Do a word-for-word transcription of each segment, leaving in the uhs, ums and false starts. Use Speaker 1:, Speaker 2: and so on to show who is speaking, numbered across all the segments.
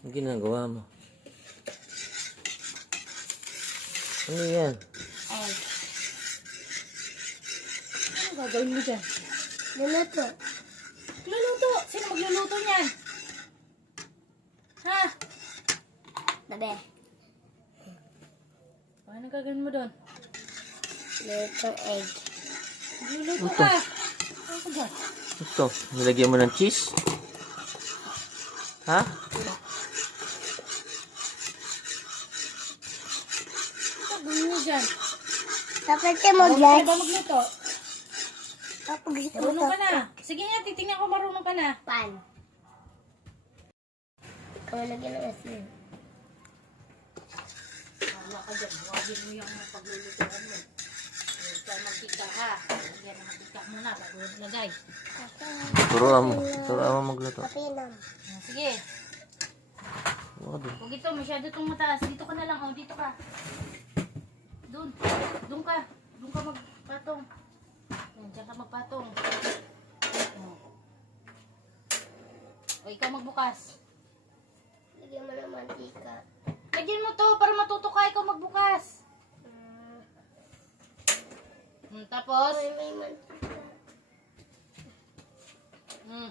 Speaker 1: Ang ginagawa mo? Ano yan?
Speaker 2: Egg.
Speaker 3: Ano gagawin mo dyan?
Speaker 2: Luluto.
Speaker 3: Luluto! Sino magluluto niyan? Ha?
Speaker 2: Tabi.
Speaker 3: Ano gagawin mo doon?
Speaker 2: Lulutong egg.
Speaker 3: Luluto
Speaker 1: Ito.
Speaker 3: ka! Ano ka dyan?
Speaker 1: Ito, nilagyan mo ng cheese? Ha?
Speaker 3: Ano gagawin mo dyan?
Speaker 2: Dapat siya
Speaker 3: Marunong ka
Speaker 2: mag-gas.
Speaker 3: ba magluto?
Speaker 2: Dapat gusto mo
Speaker 3: Marunong ka na. Sige nga, titingnan ko marunong ka na.
Speaker 2: Pan. Ikaw lagyan ng asin.
Speaker 3: Wala ka dyan. Huwagin mo yung paglulutuan mo. Ikaw magtika ha. Lagyan na magtika muna bago lagay.
Speaker 1: Turuan mo. Turuan mo magluto.
Speaker 2: Kapinam.
Speaker 3: Ah, Sige.
Speaker 1: Huwag doon.
Speaker 3: Huwag ito. Masyado itong mataas. Dito ka na lang. Oh, dito ka. Doon. Doon ka. Doon ka magpatong. Yan, dyan ka magpatong. Oh. O, ikaw magbukas.
Speaker 2: Lagyan mo ng mantika.
Speaker 3: Lagyan mo to para matuto ka. Ikaw magbukas.
Speaker 2: Mm.
Speaker 3: Hmm, tapos,
Speaker 2: May may mantika.
Speaker 3: hmm.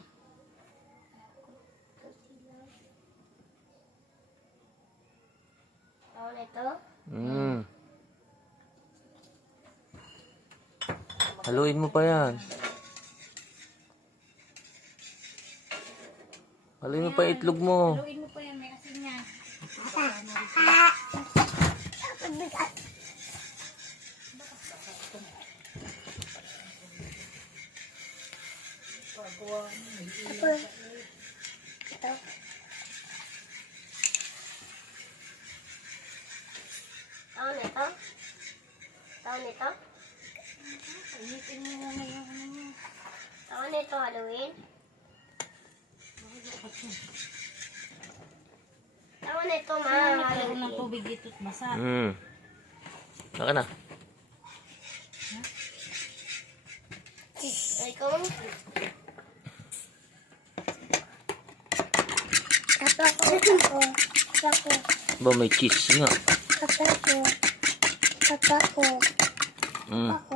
Speaker 2: Ako na ito.
Speaker 1: Mm. Haluin mo pa yan. Haluin mo pa yung itlog mo.
Speaker 3: Haluin mo pa yan. May asin yan.
Speaker 2: Ako. Ito. Ako na ito. Ako na ito.
Speaker 3: Initin mo muna yung ano mo.
Speaker 2: Ako na ito haluin. Ako na ito ma.
Speaker 3: Nagkaroon ng tubig dito at basa.
Speaker 1: Mm. Saka na.
Speaker 2: Ikaw. Papa ko. Papa ko.
Speaker 1: Ba may cheese nga.
Speaker 2: Papa ko. Papa ko.
Speaker 1: Mm.
Speaker 2: Papa ko.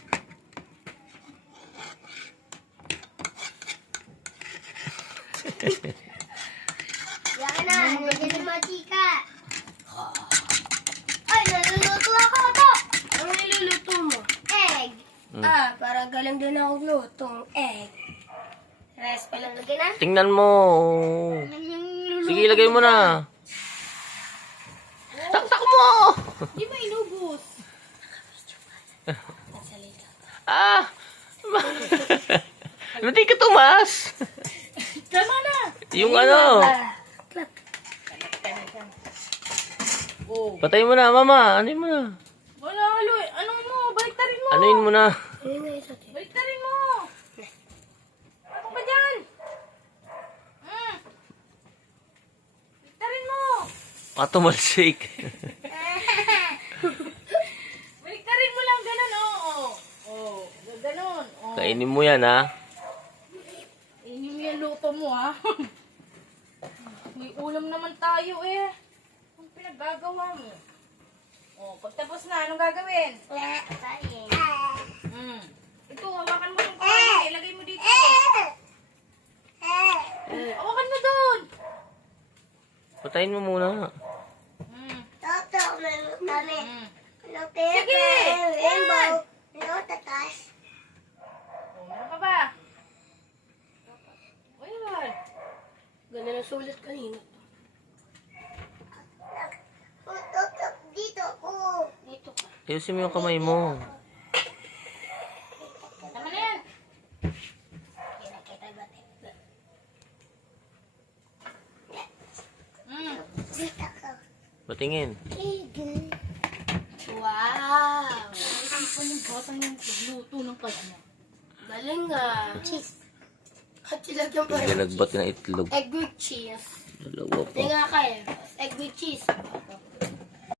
Speaker 2: Yan na, nandiyan yung matika. Ay, naluluto ako to. Ano niluluto mo? Egg.
Speaker 1: Mm.
Speaker 2: Ah, parang galing din ako lutong egg. Rest pa lang lagyan na.
Speaker 1: Tingnan mo. Sige, ilagay mo na. Taktak mo!
Speaker 3: Di ba inubos?
Speaker 1: Ah! Hindi ka tumas.
Speaker 3: Tama na!
Speaker 1: Yung ano.
Speaker 3: Oh.
Speaker 1: Patay mo na, mama. Anuin mo na.
Speaker 3: Wala, haloy. Anong mo? Baliktarin mo.
Speaker 1: Anuin mo na.
Speaker 3: Baliktarin mo. Ano ba dyan? Mm. Baliktarin mo.
Speaker 1: Patumalsik.
Speaker 3: Baliktarin mo lang. Ganun, oo. Oh. Oh. Ganun. Oh.
Speaker 1: Kainin mo yan, ha?
Speaker 3: Ini mo yung luto mo, ha? May ulam naman tayo, eh. Anong pinaggagawa mo? Oh, pagtapos na, anong gagawin? Mm. Ito, hawakan mo yung kain. Ilagay mo dito. Hawakan mo doon.
Speaker 1: Patayin mo muna.
Speaker 3: Mm.
Speaker 2: Toto, mami.
Speaker 3: Mm.
Speaker 2: Sige! Rainbow. Ano, tatas?
Speaker 3: Oh, meron ka ba? O, yun.
Speaker 2: Ganda na sulit kanina. Toto, dito ako. Dito ka.
Speaker 1: Ayusin mo yung kamay mo.
Speaker 3: Tama na yan.
Speaker 2: Kita ba?
Speaker 3: Mm.
Speaker 2: Dito ka.
Speaker 1: Patingin.
Speaker 2: Wow!
Speaker 3: Ang paling batang yung pagluto ng kanya.
Speaker 2: Galing nga. Cheese. At ilagyan pa rin
Speaker 1: Nagbalat ng itlog.
Speaker 2: egg with cheese.
Speaker 1: Dalawa pa.
Speaker 2: Hindi nga kayo. Egg with cheese.